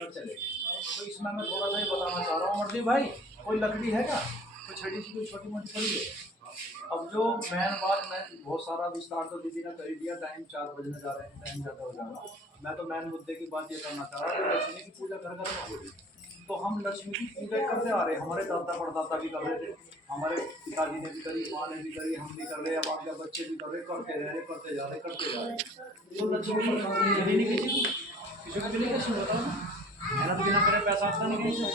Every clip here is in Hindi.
चलेगी। तो इसमें मैं थोड़ा सा ही बताना चाह रहा हूँ अमरदीप भाई, कोई लकड़ी है क्या, कोई छड़ी सी कोई छोटी मोटी पड़ी है। अब जो मैन बात, मैं बहुत सारा विस्तार तो दीदी ने कर ही दिया, टाइम 4 बजने जा रहे हैं, टाइम ज़्यादा हो जाएगा। मैं तो मैन मुद्दे की बात ये करना चाह रहा हूँ, लक्ष्मी की पूजा घर घर में हो रही। तो हम लक्ष्मी की पूजा करते आ रहे हैं, हमारे दादा परदादा भी कर रहे थे, हमारे पिताजी ने भी करी, माँ ने भी करी, हम भी कर रहे हैं, अब आपके बच्चे भी कर रहे, करते रह रहे, करते जा रहे, करते जा रहे। तो लक्ष्मी मिली नहीं किसी को, किसी को मिली कैसे बताओ ना, मेहनत बिना करे पैसा आता नहीं कहीं से।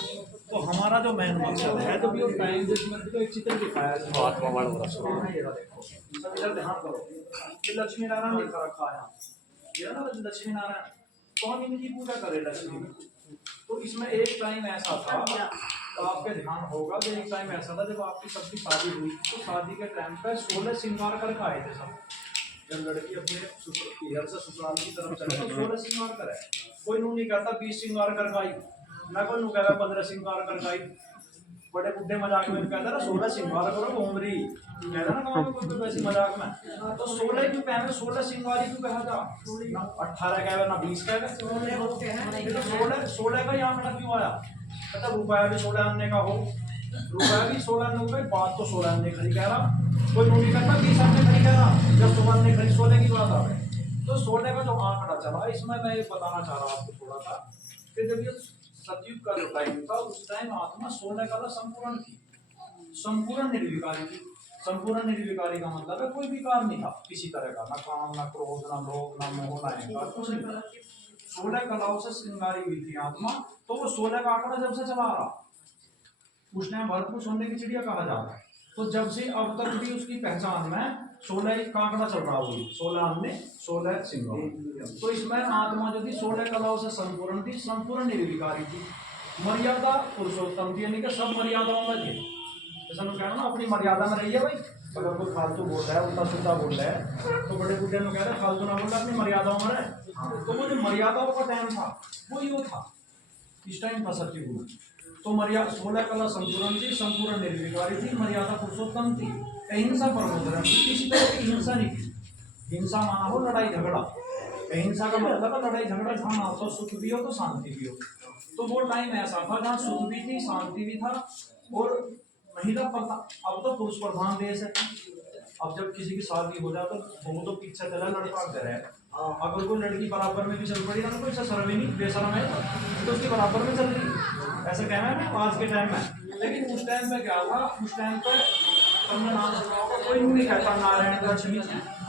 तो हमारा जो मेन मकसद है, जो भी टाइम जिसमें तो एक चित्र दिखाया है, महात्मा वाला ये देखो, सब इधर ध्यान करो, ये लक्ष्मी नारायण लिखा रखा है यहाँ, ये ना लक्ष्मी नारायण, कौन इनकी पूजा करे लक्ष्मी की। तो इसमें एक टाइम ऐसा था, तो आपके ध्यान होगा कि एक टाइम ऐसा था जब आपकी सबकी शादी हुई, तो शादी के टाइम पे 16 श्रृंगार करके आए थे सब। जब लड़की अपने घर से ससुराल की तरफ चले तो 16 श्रृंगार करे, कोई नू नहीं कहता 20 श्रृंगार कर आई, ना कोई नू कहता 15 श्रृंगार कर आई। बड़े बुढ़े मजाक में कहता ना 16 श्रृंगार करो घूमरी, कहता ना गाँव में कोई वैसी मजाक में। तो 16 क्यों कहना, 16 श्रृंगार क्यों कहा था, 18 कहवे ना 20 कहवे, तो 16 का यहाँ आंकड़ा क्यों आया। मतलब रुपया भी 16 आने का हो, रुपया भी 16 आने का, बात तो 16 आने खरी कह रहा, कोई नोटी करता 20 आने खरी कह रहा, जब 16 आने खरी 16 की बात आ रही। तो 16 का जो आंकड़ा चला, इसमें मैं ये बताना चाह रहा आपको थोड़ा सा कि जब ये सतयुग का जो टाइम था, उस टाइम आत्मा 16 का संपूर्ण थी, संपूर्ण निर्विकारी थी। संपूर्ण निर्विकारी का मतलब है कोई विकार नहीं था किसी तरह का, ना काम, ना क्रोध, ना लोभ, ना मोह, ना अहंकार, कुछ नहीं था। 16 कलाओं से श्रृंगारी हुई थी आत्मा। तो वो 16 का आंकड़ा जब से चला आ रहा, उस टाइम भरत को सोने की चिड़िया कहा जाता है। तो जब से अब तक भी उसकी पहचान में 16 का आंकड़ा चल रहा हुई, 16 अन्य 16 सिंह। तो इसमें आत्मा जो थी 16 कलाओं से संपूर्ण थी, संपूर्ण निर्विकारी थी, मर्यादा पुरुषोत्तम थी, यानी कि सब मर्यादाओं में थे। जैसा मैं कह रहा हूँ ना, अपनी मर्यादा में रही है भाई। अगर कोई फालतू बोल रहा है, उल्टा सुल्टा बोल रहा है, तो बड़े बुढ़े में कह रहे हैं फालतू ना बोल रहा, अपनी मर्यादाओं में रहे। तो वो जो मर्यादाओं का टाइम था वो यो था, इस टाइम था सत्युग। तो मर्यादा 16 कला संपूर्ण थी, संपूर्ण निर्विकारी थी, मर्यादा पुरुषोत्तम थी, अहिंसा परमोधर्म थी, किसी तरह की हिंसा नहीं थी। हिंसा माना हो लड़ाई झगड़ा, अहिंसा का मतलब है लड़ाई झगड़ा जहाँ ना हो, सुख भी हो तो शांति भी हो। तो वो टाइम ऐसा था जहाँ सुख भी थी, शांति भी था, और महिला प्रधान। अब तो पुरुष प्रधान देश है, अब जब किसी की शादी हो जाए तो वो तो पीछे चला लड़का कर रहा है। अगर कोई लड़की बराबर में भी चल पड़ी ना, तो कोई शर्म ही नहीं, बेशरम है तो उसके बराबर में चल रही, ऐसा कहना है ना आज के टाइम में। लेकिन उस टाइम पे क्या था, उस टाइम पे तुमने नाम सुना होगा, कोई नहीं कहता नारायण लक्ष्मी,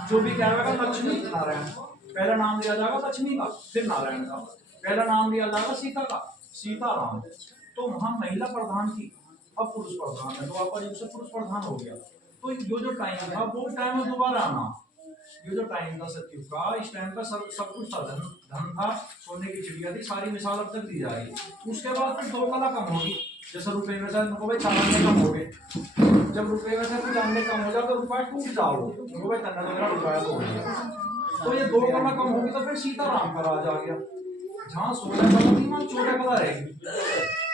जो भी कहेगा लक्ष्मी नारायण, पहला नाम लिया जाएगा लक्ष्मी का, फिर नारायण का, पहला नाम लिया जाएगा सीता का, सीता राम। तो वहां महिला प्रधान थी, अब पुरुष प्रधान है, तो वापस युग से पुरुष प्रधान हो गया। तो ये जो टाइम था वो टाइम दोबारा आना, ये जो टाइम था सतयुग का, इस टाइम का सब कुछ था, धन था, सोने की चिड़िया थी, सारी मिसाल अब तक दी जा रही है। उसके बाद फिर 2 कला कम होगी, जैसे रुपए में से भाई 4 आने कम हो गए, जब रुपए में से कुछ आने कम हो जाए तो रुपया टूट जाओ, भाई तन्ना रुपया तो हो गया। तो ये 2 कला कम होगी, तो फिर सीताराम का राज आ गया, जहाँ 16 कला थी वहाँ 14 कला रहेगी,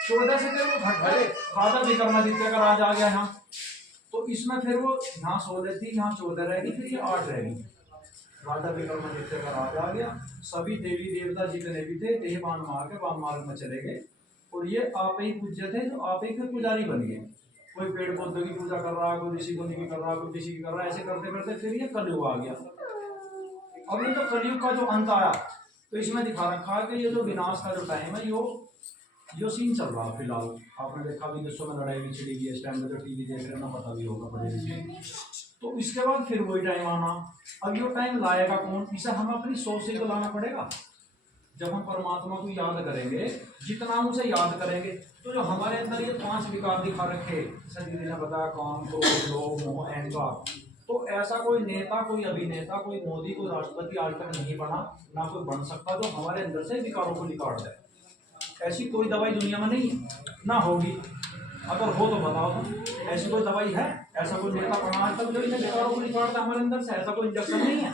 14 से फिर वो घट गए, राजा विक्रमादित्य का राज आ गया यहाँ। तो इसमें फिर वो यहाँ 16 थी, यहाँ 14 रहेगी, फिर ये 8 रहेगी, राजा विक्रमादित्य का राज आ गया। सभी देवी देवता जितने भी थे देह बाण मार के वाम मार्ग में चले गए, और ये आप ही पूज्य थे, जो आप ही फिर पुजारी बन गए। कोई पेड़ पौधों की पूजा कर रहा है, कोई ऋषि मुनि की कर रहा है, कोई किसी की कर रहा है, ऐसे करते करते फिर ये कलयुग आ गया। अब ये तो कलयुग का जो अंत आया, तो इसमें दिखा रखा है कि ये जो विनाश का जो टाइम है, जो सीन चल रहा है फिलहाल। आपने देखा भी विश्व में लड़ाई भी छिड़ी हुई है इस टाइम में, जो टीवी देख रहे हैं ना, पता भी होगा बड़े विषय। तो इसके बाद फिर वही टाइम आना। अब ये टाइम लाएगा कौन, इसे हम अपनी सोच से तो लाना पड़ेगा। जब हम परमात्मा को याद करेंगे, जितना हम उसे याद करेंगे, तो जो हमारे अंदर ये 5 विकार दिखा रखे, संगीत ने बताया, काम, क्रोध, लोभ, मोह, अहंकार, तो ऐसा कोई नेता, कोई अभिनेता, कोई मोदी, कोई राष्ट्रपति आज तक नहीं बना, ना कोई बन सकता जो हमारे अंदर से विकारों को निकाल दे। ऐसी कोई दवाई दुनिया में नहीं है, ना होगी। अगर हो तो बताओ तुम, ऐसी कोई दवाई है, ऐसा कोई नेता बना आज तक जो इन विकारों को निकालता हमारे अंदर से, ऐसा कोई इंजेक्शन नहीं है।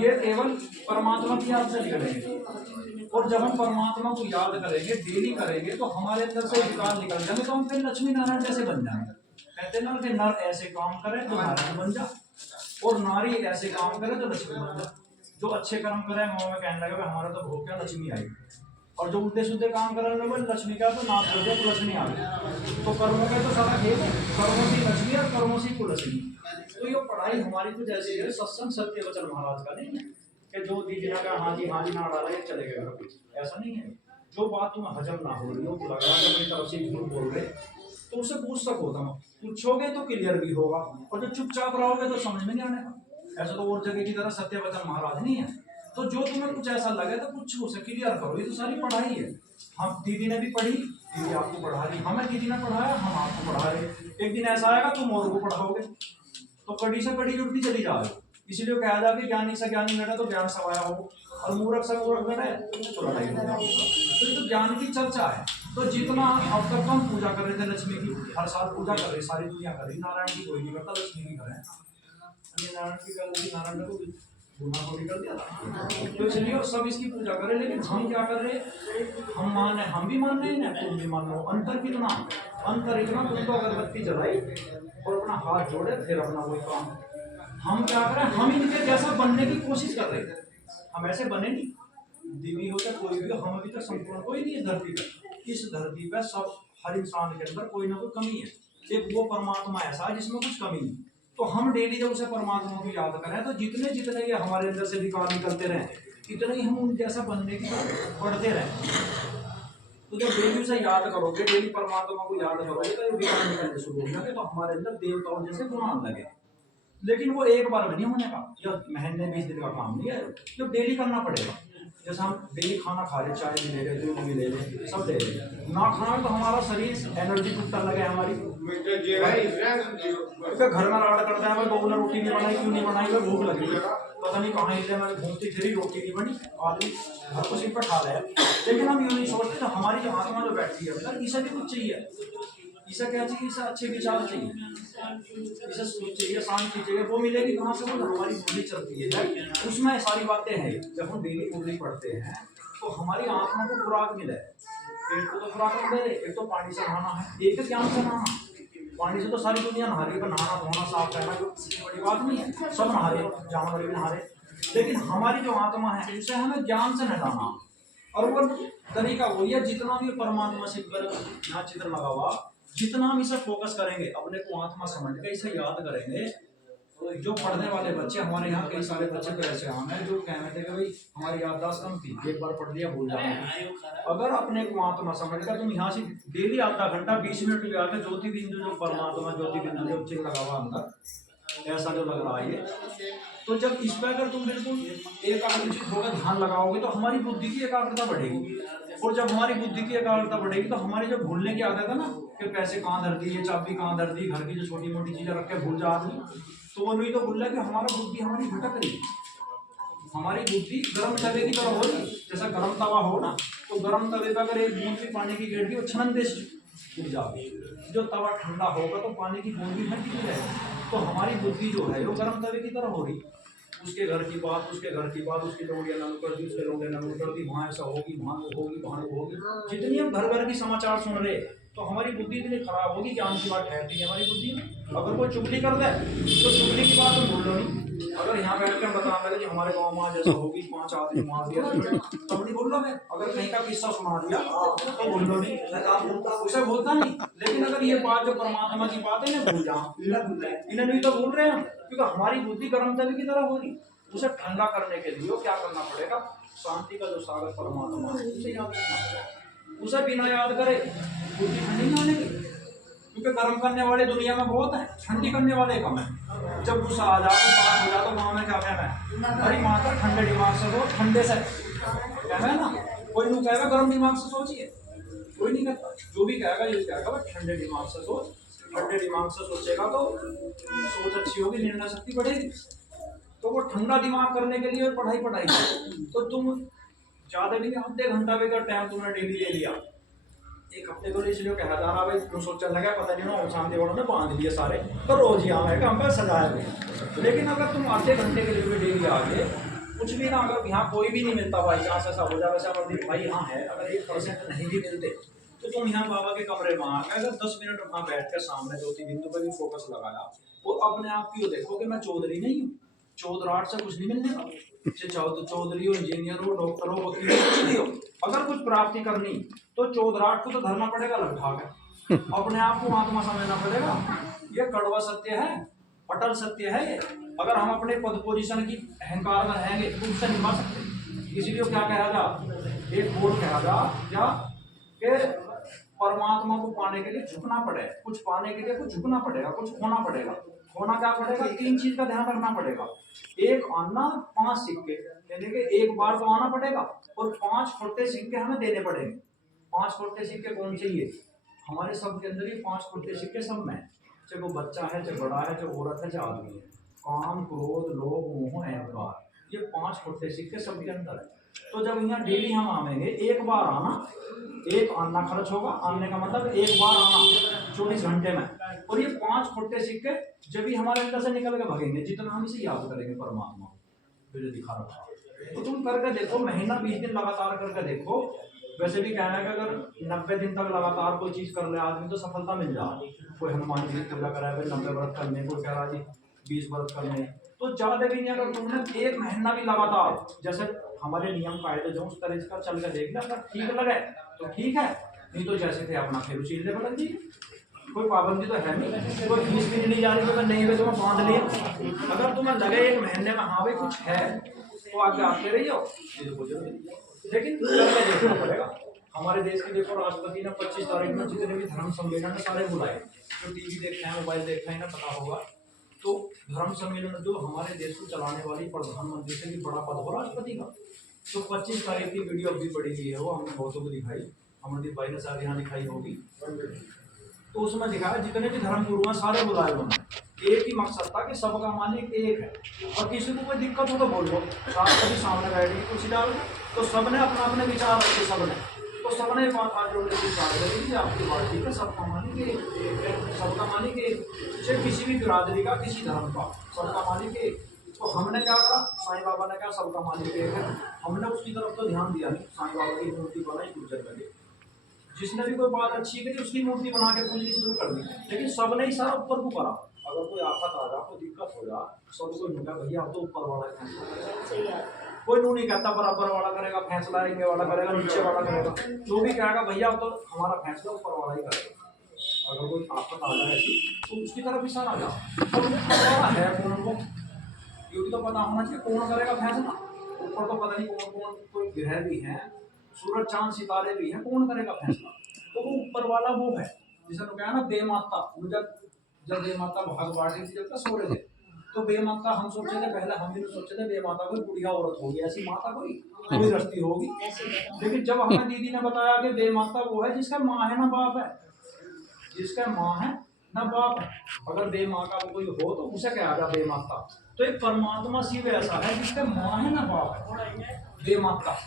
ये केवल परमात्मा की याद से निकलेंगे, और जब हम परमात्मा को याद करेंगे, डेली करेंगे, तो हमारे अंदर से विकार निकल जाएंगे, तो हम फिर लक्ष्मी नारायण जैसे बन जाएंगे। कहते ना कि नर ऐसे काम करे तो नारायण बन जा, और नारी ऐसे काम करे तो लक्ष्मी बन जा। जो अच्छे कर्म करे, मैं कहने लगा हमारा तो भोग क्या लक्ष्मी आई। और जो उल्टे सीधे काम करने लगे लक्ष्मी का तो नाश कर दिया, कुलक्ष्मी आ गई। तो कर्मों का तो सारा खेल है, कर्मों से लक्ष्मी और कर्मों से कुलक्ष्मी। तो ये पढ़ाई हमारी कुछ ऐसी है, सत्संग सत्य वचन महाराज का नहीं है कि जो दीदी ने कहा हाँ जी ना डाला ये चले गए, कुछ ऐसा नहीं है। जो बात तुम्हें हजम ना हो रही हो, लग रहा है अपनी तरफ से झूठ बोल रहे, तो उससे पूछ सको, तुम पूछोगे तो क्लियर भी होगा, और जो चुपचाप रहोगे तो समझ में नहीं आने का। ऐसा तो और जगह की तरह सत्य वचन महाराज नहीं है। तो जो तुम्हें कुछ ऐसा लगे तो पूछो, उसे क्लियर करो, ये तो सारी पढ़ाई है। हम दीदी ने भी पढ़ी, दीदी आपको पढ़ा रही, हमें दीदी ने पढ़ाया, हम आपको पढ़ा रहे। एक दिन ऐसा आएगा तुम और को पढ़ाओगे, तो कड़ी से कड़ी जुड़ती चली जा रही। इसीलिए कहा जाए कि ज्ञानी से ज्ञानी लड़े तो ज्ञान सवाया हो, और मूर्ख से मूर्ख लड़े तो लड़ाई हो जाए। तो ये तो ज्ञान की चर्चा है। तो जितना अब तक हम पूजा कर रहे थे लक्ष्मी की, हर साल पूजा कर रहे, सारी दुनिया कर रही, नारायण की कोई नहीं करता, लक्ष्मी की करें। नारायण की कर, नारायण को गुना को भी कर दिया था, तो इसलिए सब इसकी पूजा करें। लेकिन हम क्या कर रहे, हम माने, हम भी मान रहे हैं, तुम भी मान लो। अंतर कितना, अंतर इतना, तुम तो अगरबत्ती जलाई और अपना हाथ जोड़े, फिर अपना वही काम। हम क्या करें, हम इनके जैसा बनने की कोशिश कर रहे थे, हम ऐसे बने नहीं। दीदी हो चाहे कोई भी हो, हम अभी तक संपूर्ण कोई नहीं इस धरती पर। इस धरती पर सब, हर इंसान के अंदर कोई ना कोई कमी है। एक वो परमात्मा ऐसा है जिसमें कुछ कमी नहीं। तो हम डेली जब उसे परमात्मा को याद करें, तो जितने जितने ये हमारे अंदर से विकार निकलते रहे, इतने ही हम उन जैसा बनने की बढ़ते रहे। तो जब डेली उसे याद करोगे, डेली परमात्मा को याद करोगे, तो ये विकार निकलने शुरू हो जाएंगे, तो हमारे अंदर देवताओं जैसे गुण आने लगे। लेकिन वो एक बार में नहीं होने का, या महीने 20 दिन का काम नहीं है, जो डेली करना पड़ेगा। जैसे हम डेली खाना खा रहे, चाय भी ले रहे, दूध भी ले रहे, सब ले रहे, ना खाना तो हमारा शरीर एनर्जी टूटने लगे हमारी। घर में लाड़ करता है, बहू ने रोटी नहीं बनाई, क्यों नहीं बनाई, वो भूख लगी है, पता नहीं कहाँ इसलिए मैंने घूमती फिरी, रोटी नहीं बनी, आदमी हर कुछ पर खा रहे हैं। लेकिन हम यूँ नहीं सोचते, हमारी जो आत्मा जो बैठी है अंदर, इसे भी कुछ चाहिए। इसे क्या चाहिए, इसे अच्छे विचार चाहिए, इसे सोच चाहिए, शांति चाहिए। वो मिलेगी कहाँ से, वो हमारी बुद्धि चलती है, उसमें सारी बातें हैं। जब हम डेली बुद्धि पढ़ते हैं तो हमारी आत्मा को खुराक मिले। पेट को तो खुराक मिले, एक तो पानी से नहाना है, एक ज्ञान से नहाना। पानी से तो सारी दुनिया नहा रही है, नहाना धोना साफ करना कोई बड़ी बात नहीं है, सब नहा रहे, जानवर भी नहा रहे। लेकिन हमारी जो आत्मा है उसे हमें ज्ञान से नहलाना, और वो तरीका वही है। जितना भी परमात्मा से यहाँ चित्र लगा हुआ, जितना हम इसे फोकस करेंगे, अपने को आत्मा समझ के इसे याद करेंगे। तो जो पढ़ने वाले बच्चे, हमारे यहाँ कई सारे बच्चे तो ऐसे आम है जो कहते थे कि भाई हमारी याददाश्त कम थी, एक बार पढ़ लिया भूल जाते। अगर अपने को आत्मा समझ कर तुम यहाँ से डेली आधा घंटा 20 मिनट भी आके ज्योति बिंदु, जो परमात्मा ज्योति बिंदु जो चिन्ह लगा हुआ अंदर, ऐसा जो लग रहा है, तो जब इस पर अगर तुम बिल्कुल एकाग्रचित होकर ध्यान लगाओगे, तो हमारी बुद्धि की एकाग्रता बढ़ेगी। और जब हमारी बुद्धि की एकाग्रता बढ़ेगी, तो हमारी जो भूलने की आदत है ना, कि पैसे कहाँ धर दी, ये चाबी कहाँ धर दी, घर की जो छोटी मोटी चीजें रख के भूल जा आदमी, तो वो नहीं तो भूल रहा है कि हमारा बुद्धि हमारी भटक रही है। हमारी बुद्धि गर्म तवे की तरह हो रही, जैसा गर्म तवा हो ना, तो गर्म तवे पर अगर एक बूंद भी पानी की गिर गई, वो छनन देश गिर जाएगी। जो तवा ठंडा होगा तो पानी की बूंद भी ठंडी हो जाएगी। तो हमारी बुद्धि जो है वो गर्म तवे की तरह हो रही। उसके घर की बात, उसके घर की बात, उसकी लोग नाम कर दी, उसके लोग नाम कर दी, वहाँ ऐसा होगी, वहाँ वो होगी, वहाँ वो होगी। जितनी हम घर घर की समाचार सुन रहे, तो हमारी बुद्धि इतनी खराब होगी कि आम की बात ठहरती है हमारी बुद्धि में। अगर कोई चुगली कर दे तो चुगली की बात हम भूल लो नहीं। अगर यहाँ बैठ के हम बताने लगे कि हमारे गाँव में जैसा होगी, 5 आदमी मार दिया, तब नहीं बोल लो। अगर कहीं का किस्सा सुना दिया तो बोल लो नहीं, उसे बोलता नहीं। लेकिन अगर ये बात जो परमात्मा की बात है ना, भूल जाओ, इन्हें नहीं तो भूल रहे हैं, क्योंकि हमारी बुद्धि गर्म तवे की तरह हो रही। उसे ठंडा करने के लिए क्या करना पड़ेगा, शांति का जो सागर परमात्मा है उसे याद करना पड़ेगा। उसे बिना याद करे बुद्धि ठंडी नहीं होने की, क्योंकि गर्म करने वाले दुनिया में बहुत है, ठंडी करने वाले कम है। जब गुस्सा आ जाए, बात हो जाए, तो गाँव में क्या कहना है, अरे माता ठंडे दिमाग से सोच, ठंडे से कहना है ना। कोई नहीं कहेगा गर्म दिमाग से सोचिए, कोई नहीं कहता। जो भी कहेगा ये कहेगा ठंडे दिमाग से सोच, ठंडे दिमाग से सोचेगा तो सोच अच्छी होगी, निर्णय शक्ति बढ़ेगी। तो वो ठंडा दिमाग करने के लिए पढ़ाई तो तुम ज्यादा भी आधे घंटा भी अगर टाइम तुमने डेली ले लिया, एक हफ्ते को इसलिए कहा जा रहा भाई, तुम सोचने लगा पता नहीं ना शांति वालों ने बांध दिए सारे, तो रोज यहाँ है हम पे सजाया गया। लेकिन अगर तुम आधे घंटे के लिए डेली आ गए, कुछ भी ना, अगर यहाँ कोई भी नहीं मिलता, बाई चांस ऐसा हो जाए, वैसे अगर भाई यहाँ है, अगर 1% नहीं भी मिलते, तो तुम यहाँ बाबा के कमरे में आकर अगर 10 मिनट वहाँ बैठ कर सामने ज्योति बिंदु पर भी फोकस लगाया, वो अपने आप की देखो कि मैं चौधरी नहीं हूँ, चौधराट से कुछ नहीं मिलने का। चाहे चौधरी हो, इंजीनियर हो, डॉक्टर हो, वकील हो, कुछ भी हो, अगर कुछ प्राप्ति करनी तो चौधराट को तो धरना पड़ेगा लट्ठा के, अपने आप को आत्मा समझना पड़ेगा। ये कड़वा सत्य है, अटल सत्य है ये। अगर हम अपने पद पोजीशन की अहंकार में रहेंगे तो उससे निभा सकते। इसीलिए क्या कहा जा, एक बोल कहा जा क्या कि परमात्मा को पाने के लिए झुकना पड़े, कुछ पाने के लिए कुछ झुकना पड़ेगा, कुछ खोना पड़ेगा। खोना क्या पड़ेगा? 3 चीज का ध्यान रखना पड़ेगा। एक आना, 5 सिक्के, यानी कि एक बार तो आना पड़ेगा और 5 खोटे सिक्के हमें देने पड़ेंगे। 5 खोटे सिक्के कौन चाहिए? हमारे सब के अंदर ये 5 खोटे सिक्के सब में, चाहे वो बच्चा है, चाहे बड़ा है, चाहे औरत है, चाहे आदमी है। काम, क्रोध, लोभ, मोह, अहंकार, ये 5 खोटे सिक्के सबके अंदर है। तो जब यहाँ डेली हम आवेंगे, एक बार आना, एक आना खर्च होगा। आने का मतलब एक बार आना 24 घंटे में, और ये 5 खोटे सिक्के जब भी हमारे अंदर से निकल के भगेंगे, जितना हम इसे याद करेंगे परमात्मा को दिखा रखा। तो तुम करके देखो, महीना 20 दिन लगातार करके देखो। वैसे भी कहना है कि अगर 90 दिन तक लगातार कोई चीज कर ले आदमी तो सफलता मिल जाए। कोई हनुमान जी की पूजा करा है 90 व्रत करने, कोई कह रहा जी 20 व्रत करने, तो ज्यादा भी नहीं। अगर तुमने 1 महीना भी लगातार, जैसे हमारे नियम कायदे जो उस तरह का चल के देख लिया, अगर ठीक लगे तो ठीक है, नहीं तो जैसे थे अपना फिर उसी ले बदल दीजिए। कोई पाबंदी तो है नहीं, कोई फीस भी नहीं जा रही, तो नहीं हुए तो मैं बांध लिया। अगर तुम्हें लगे 1 महीने में हाँ भाई कुछ है तो आगे आते रही हो, लेकिन करके देखना पड़ेगा। हमारे देश की देखो, राष्ट्रपति ने 25 तारीख में जितने भी धर्म सम्मेलन है सारे बुलाए। जो टीवी देखते हैं, मोबाइल देखते हैं, ना पता होगा, तो धर्म सम्मेलन जो हमारे देश को चलाने वाली प्रधानमंत्री से भी बड़ा पद हो राष्ट्रपति का, तो 25 तारीख की वीडियो अभी बड़ी हुई है, वो हमने बहुतों को दिखाई, अमरदीप भाई ने शायद यहाँ दिखाई होगी। तो उसमें दिखाया जितने भी धर्म गुरु हैं सारे बुलाए उन्होंने। एक ही मकसद था कि सबका मालिक एक है, और किसी को कोई दिक्कत हो तो बोलो, राष्ट्रपति सामने बैठे कुर्सी डाल, तो सबने अपना अपने विचार रखे, सबने, तो सबने बात हाथ जोड़ने की बात करी, आपकी बात ठीक है, सबका मालिक एक, सबका मालिक एक, चाहे किसी भी बिरादरी का, किसी धर्म का, सबका मालिक एक। तो हमने क्या कहा, साईं बाबा ने कहा सबका मालिक एक है, हमने उसकी तरफ तो ध्यान दिया नहीं। साईं बाबा की मूर्ति बनाई, पूजा करी, जिसने भी कोई बात अच्छी करी उसकी मूर्ति बना के पूजनी शुरू कर दी, लेकिन सबने ही सारा ऊपर को करा। अगर कोई आफत आ जा, कोई दिक्कत हो जा, सब कोई नुका भैया अब तो ऊपर वाला है, कोई नू नहीं कहता बराबर वाला करेगा फैसला, इनके वाला करेगा, नीचे वाला करेगा, जो भी कहेगा भैया अब तो हमारा फैसला ऊपर वाला ही करेगा। अगर कोई आफत आ जाए ऐसी तो उसकी तरफ इशारा जा, तो है कौन को, ये भी तो पता होना चाहिए कौन करेगा फैसला। ऊपर तो पता नहीं कौन कौन, कोई ग्रह भी है, सूरज चांद सितारे भी हैं, कौन करेगा फैसला? तो वो ऊपर वाला वो है, जिसे लोग कहा ना बेमाता। जब बेमाता भाग बांटी थी, जब तक सो रहे थे, तो बेमाता हम सोचे थे, पहले हम भी सोचे थे बेमाता कोई बुढ़िया औरत होगी, ऐसी माता कोई रस्ती होगी। लेकिन जब हमें दीदी ने बताया कि बेमाता वो है जिसका माँ है ना बाप है, जिसका माँ है ना बाप है। अगर बेमाँ का कोई हो तो उसे क्या आएगा बेमाता। तो एक परमात्मा शिव ऐसा है जिसका माँ है ना बाप है, बेमाता।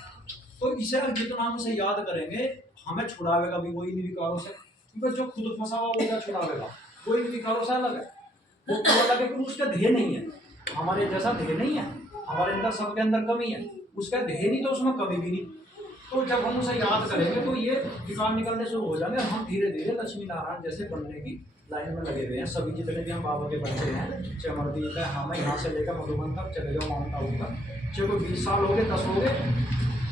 तो इसे जितना हम इसे याद करेंगे, हमें छुड़ावेगा भी वही विकारों से, क्योंकि जो खुद फंसा हुआ वो क्या छुड़ावेगा, कोई विकारों से अलग है, वो क्यों अलग है? क्योंकि उसका ध्येय नहीं है, हमारे जैसा ध्येय नहीं है, हमारे अंदर सबके अंदर कमी है, उसका ध्येय नहीं तो उसमें कमी भी नहीं। तो जब हम उसे याद करेंगे तो ये विकार निकलने शुरू हो जाएंगे, हम धीरे धीरे लक्ष्मी नारायण जैसे बनने की लाइन में लगे हुए हैं। सभी जितने भी हम बाबा के बच्चे हैं, चाहे अमरदीप है, हमें यहाँ से लेकर मधुबन तक चले जाओ, माउंट आबू तक, चाहे कोई 20 साल हो गए, 10 हो गए,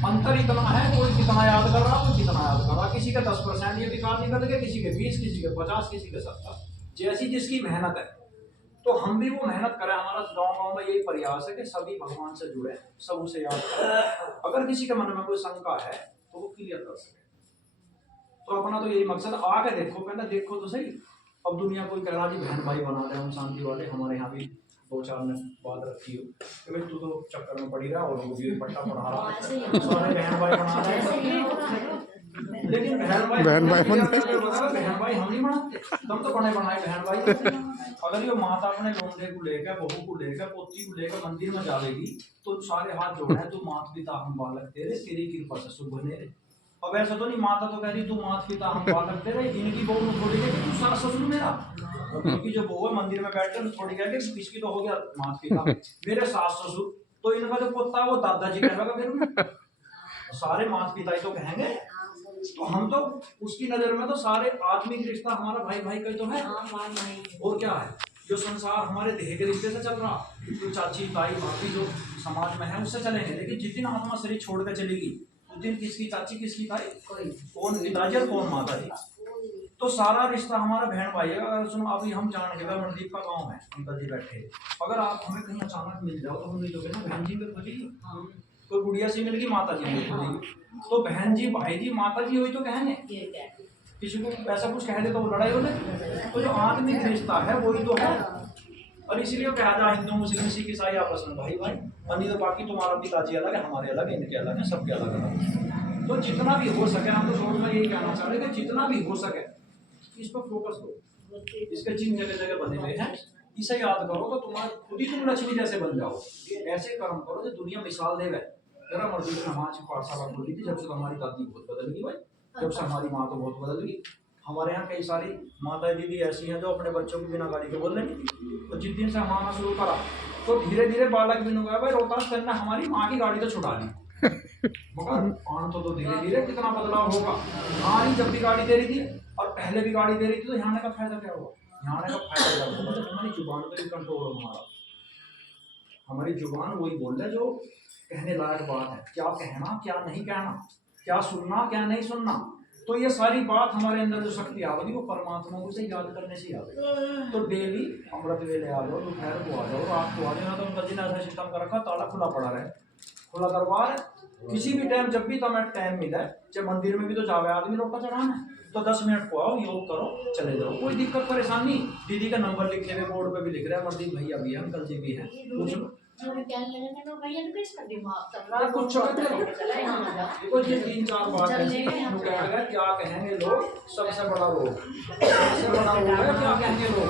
अंतर इतना है, कोई कितना याद कर रहा, कोई कितना याद कर रहा। किसी का 10% ये विकार निकल गए, किसी के 20, किसी के 50, किसी के 70, जैसी जिसकी मेहनत है। तो हम भी वो मेहनत करें। हमारा गांव में यही प्रयास है कि सभी भगवान से जुड़े, सब उसे याद करें। अगर किसी के मन में कोई शंका है तो वो क्लियर कर सके। तो अपना तो यही मकसद, आके देखो, पहले देखो तो सही। अब दुनिया कोई कह रहा जी बहन भाई बना दे, हम शांति वाले, हमारे यहाँ भी 2-4 ने बात रखी हो कि भाई तू तो चक्कर में पड़ी रहा और भी पट्टा पढ़ा रहा, सारे बहन भाई बना रहे। लेकिन बहन भाई हम नहीं बनाते, तुम तो बने बनाए बहन भाई। अगर ये माता अपने लोंडे को लेकर, बहू को लेकर, पोती को लेकर मंदिर में जाएगी तो सारे हाथ जोड़े, तू मात पिता हम बालक तेरे, तेरी कृपा से शुभ बने रे। अब ऐसा तो नहीं, माता तो कह रही तू मात पिता हम बालक तेरे, इनकी बहू ने थोड़ी कह तू सास ससुर मेरा, क्योंकि जो बहू है मंदिर में बैठ कर थोड़ी कह इसकी तो हो गया मात पिता, मेरे सास ससुर, तो इनका जो पोता वो दादाजी कहेगा फिर सारे मात पिता ही तो कहेंगे। तो हम तो उसकी नजर में तो सारे आत्मिक रिश्ता हमारा भाई भाई का तो है, और क्या है जो संसार हमारे देह के रिश्ते से चल रहा, तो चाची ताई भाभी जो समाज में है उससे चलेंगे। लेकिन जिस दिन आत्मा शरीर छोड़कर चलेगी उस दिन किसकी चाची किसकी ताई, कौन पिताजी और कौन माता जी। तो सारा रिश्ता हमारा बहन भाई है। अगर सुनो अभी हम जान के मनदीप का गांव है, पिताजी बैठे, अगर आप हमें कहीं अचानक मिल जाओ तो हम नहीं दोगे ना बहन जी में खोजेगी, कोई गुड़िया से मिल गई माता जी में खोजेगी, तो बहन जी भाई जी माता जी हुई तो कहने किसी को ऐसा कुछ कह दे तो वो लड़ाई हो जाए। तो जो आत्मिक रिश्ता है वही तो है। और इसीलिए कहा जाए हिंदू मुस्लिम सिख ईसाई आपस में भाई भाई, अन्य तो बाकी तुम्हारा पिताजी अलग है, हमारे अलग है, इनके अलग है, सबके अलग अलग। तो जितना भी हो सके, हम तो शोर में यही कहना चाह रहे हैं कि जितना भी हो सके इस पर फोकस दो। इसके चिन्ह जगह जगह बने हुए हैं, इसे याद करो तो तुम्हारा खुद ही तुम लक्ष्मी जैसे बन जाओ। ऐसे कर्म करो जो दुनिया मिसाल दे। मेरा मर्जी समाज की पाठशाला खोली थी जब से हमारी दादी बहुत बदल गई भाई, जब से हमारी माँ तो बहुत बदल गई। हमारे यहाँ कई सारी माता दीदी ऐसी हैं जो अपने बच्चों को बिना गाड़ी के बोल रही थी, तो जिस दिन से हम आना शुरू करा तो धीरे धीरे बालक भी गया भाई रोहतास करना हमारी माँ की गाड़ी तो छुड़ा ली, मगर पान तो धीरे धीरे कितना बदलाव होगा। हाँ नहीं, जब भी गाड़ी दे रही थी और पहले भी गाड़ी दे रही थी तो यहाँ का फायदा क्या हुआ, यहाँ का फायदा क्या हुआ, हमारी जुबान पर भी कंट्रोल हो हमारा। हमारी जुबान वही बोल रहे जो कहने लायक बात है, क्या कहना क्या नहीं कहना, क्या सुनना क्या नहीं सुनना। तो ये सारी बात हमारे अंदर जो शक्ति आ रही वो परमात्मा को से याद करने से आ रही। तो डेली अमृत वेले आ जाओ, दोपहर को आ जाओ, रात को आ जाओ। तो उनका जिन्हें ऐसा सिस्टम कर रखा, ताला खुला पड़ा रहे, खुला दरबार, किसी भी टाइम जब भी तुम्हें टाइम मिले, चाहे मंदिर में भी तो जावे आदमी रोका चढ़ाना है, तो 10 मिनट को आओ, योग करो, चले जाओ, कोई दिक्कत परेशानी। दीदी का नंबर लिखे हुए बोर्ड पे भी लिख रहे हैं, मंदिर भैया भी है, अंकल जी भी है, कुछ कुछ देखो ये 3-4 बात ऐसी क्या कहेंगे लोग, सबसे बड़ा रोग, सबसे बड़ा रोग है क्या कहेंगे लोग।